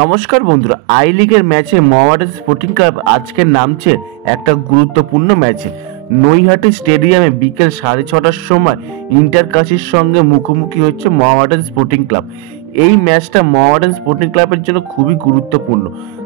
নমস্কার বন্ধুরা, আই লিগের ম্যাচে মোহামেডান স্পোর্টিং ক্লাব আজকে নামছে একটা গুরুত্বপূর্ণ ম্যাচে। নৈহাটি স্টেডিয়ামে বিকেল 6:30টার সময় ইন্টার কাশির সঙ্গে মুখোমুখি হচ্ছে মোহামেডান স্পোর্টিং ক্লাব। এই ম্যাচটা মোহামেডান স্পোর্টিং ক্লাবের জন্য খুবই গুরুত্বপূর্ণ,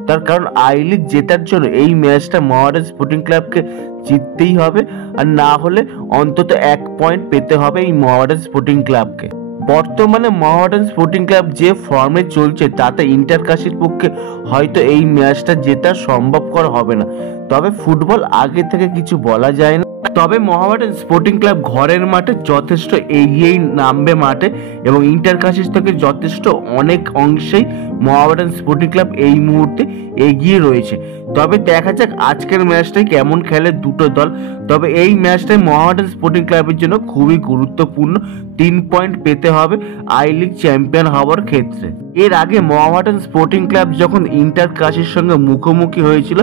তার কারণ আই লিগ জেতার জন্য এই ম্যাচটা মোহামেডান স্পোর্টিং ক্লাবকে জিততেই হবে, আর না হলে অন্তত 1 পয়েন্ট পেতে হবে এই মোহামেডান স্পোর্টিং ক্লাবকে। বর্তমানে মোহামেডান স্পোর্টিং ক্লাব যে ফর্মে চলছে তাতে ইন্টার কাশির পক্ষে হয়তো এই ম্যাচটা জেতা সম্ভবকর হবে না, তবে ফুটবল আগে থেকে কিছু বলা যায় না। তবে মোহামেডান স্পোর্টিং ক্লাব ঘরের মাঠে যথেষ্ট এগিয়েই নামবে মাঠে, এবং ইন্টার কাশির থেকে যথেষ্ট অনেক অংশেই মোহামেডান স্পোর্টিং ক্লাব এই মুহূর্তে এগিয়ে রয়েছে। তবে দেখা যাক আজকের ম্যাচটাই কেমন খেলে দুটো দল। তবে এই ম্যাচটাই মোহামেডান স্পোর্টিং ক্লাবের জন্য খুবই গুরুত্বপূর্ণ। 3 পয়েন্ট পেতে হবে আই লিগ চ্যাম্পিয়ন হওয়ার ক্ষেত্রে। এর আগে মোহামেডান স্পোর্টিং ক্লাব যখন ইন্টার কাশির সঙ্গে মুখোমুখি হয়েছিল,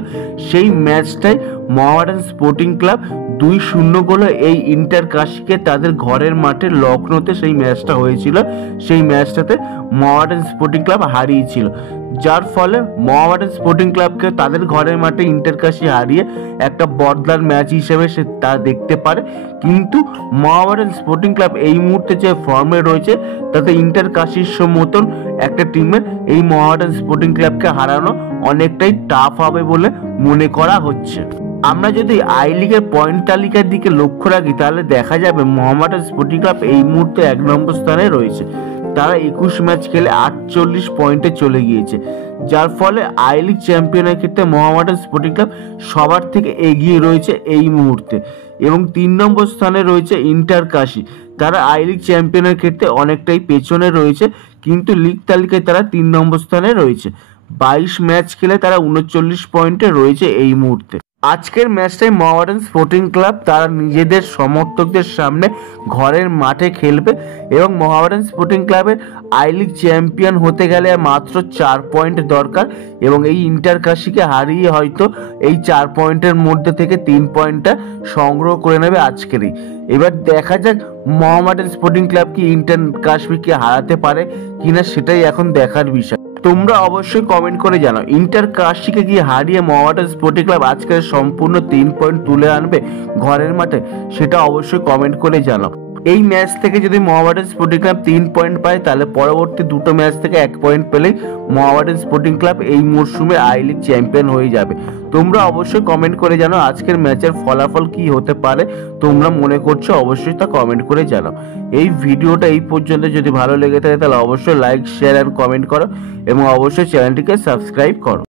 সেই ম্যাচটাই মোহামেডান স্পোর্টিং ক্লাব 2-0 গোলে এই ইন্টার কাশিকে তাদের ঘরের মাঠে লখনৌতে সেই ম্যাচটা হয়েছিল, সেই ম্যাচটাতে মোহামেডান স্পোর্টিং ক্লাব হারিয়েছিল, যার ফলে মোহামেডান স্পোর্টিং ক্লাবকে তাদের ঘরের মাঠে ইন্টার কাশি হারিয়ে একটা বদলার ম্যাচ হিসেবে সে তা দেখতে পারে। কিন্তু মোহামেডান স্পোর্টিং ক্লাব এই মুহূর্তে যে ফর্মে রয়েছে তাতে ইন্টার কাশির মতন একটা টিমের এই মোহামেডান স্পোর্টিং ক্লাবকে হারানো অনেকটাই টাফ হবে বলে মনে করা হচ্ছে। আমরা যদি আই লিগের পয়েন্ট তালিকার দিকে লক্ষ্য রাখি তাহলে দেখা যাবে মোহামেডান স্পোর্টিং ক্লাব এই মুহূর্তে 1 নম্বর স্থানে রয়েছে। তারা 21 ম্যাচ খেলে 48 পয়েন্টে চলে গিয়েছে, যার ফলে আই লিগ চ্যাম্পিয়নের ক্ষেত্রে মোহামেডান স্পোর্টিং ক্লাব সবার থেকে এগিয়ে রয়েছে এই মুহূর্তে। এবং 3 নম্বর স্থানে রয়েছে ইন্টার কাশি, তারা আই লিগ চ্যাম্পিয়নের ক্ষেত্রে অনেকটাই পেছনে রয়েছে, কিন্তু লিগ তালিকায় তারা 3 নম্বর স্থানে রয়েছে। 22 ম্যাচ খেলে তারা 39 পয়েন্টে রয়েছে এই মুহূর্তে। আজকের ম্যাচটাই মোহামেডান স্পোর্টিং ক্লাব তারা নিজেদের সমর্থকদের সামনে ঘরের মাঠে খেলবে, এবং মোহামেডান স্পোর্টিং ক্লাবের আই লিগ চ্যাম্পিয়ন হতে গেলে মাত্র 4 পয়েন্ট দরকার, এবং এই ইন্টার কাশিকে হারিয়ে হয়তো এই 4 পয়েন্টের মধ্যে থেকে 3 পয়েন্টটা সংগ্রহ করে নেবে আজকেরই। এবার দেখা যাক মোহামেডান স্পোর্টিং ক্লাব কি ইন্টার কাশিকে হারাতে পারে কিনা, সেটাই এখন দেখার বিষয়। তোমরা অবশ্যই কমেন্ট করে জানাও ইন্টার কাশিকে কি হারিয়ে মোহামেডান স্পোর্টিং ক্লাব আজকের সম্পূর্ণ 3 পয়েন্ট তুলে আনবে ঘরের মাঠে, সেটা অবশ্যই কমেন্ট করে জানাও। এই ম্যাচ থেকে যদি মোহামেডান স্পোর্টিং ক্লাব 3 পয়েন্ট পায় তাহলে পরবর্তী দুটো ম্যাচ থেকে 1 পয়েন্ট পেলেই মোহামেডান স্পোর্টিং ক্লাব এই মরশুমে আই লিগ চ্যাম্পিয়ন হয়ে যাবে। তোমরা অবশ্যই কমেন্ট করে জানাও আজকের ম্যাচের ফলাফল কি হতে পারে, তোমরা মনে করছো অবশ্যই তা কমেন্ট করে জানাও। এই ভিডিওটা এই পর্যন্ত যদি ভালো লেগে থাকে তাহলে অবশ্যই লাইক, শেয়ার অ্যান্ড কমেন্ট করো, এবং অবশ্যই চ্যানেলটিকে সাবস্ক্রাইব করো।